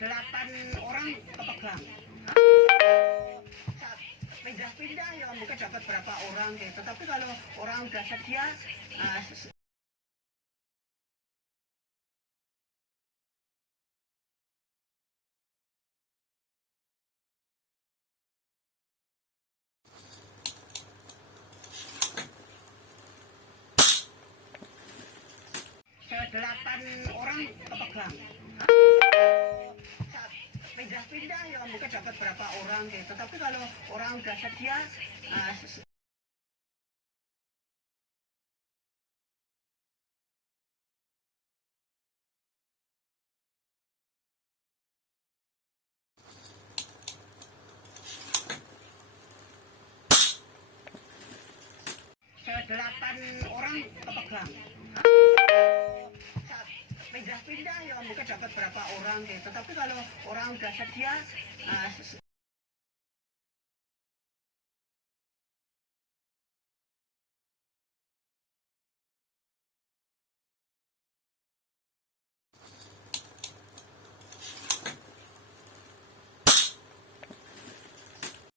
Delapan orang kepegang. Pindah-pindah ya mungkin dapat berapa orang gitu. Tapi kalau orang udah sedia, uh, delapan orang kepegang. Pindah-pindah ya mungkin dapat berapa orang gitu. Tapi kalau orang udah sedia, uh, delapan orang kepegang. Pindah-pindah ya mungkin dapat berapa orang gitu. Tapi kalau orang udah sedia,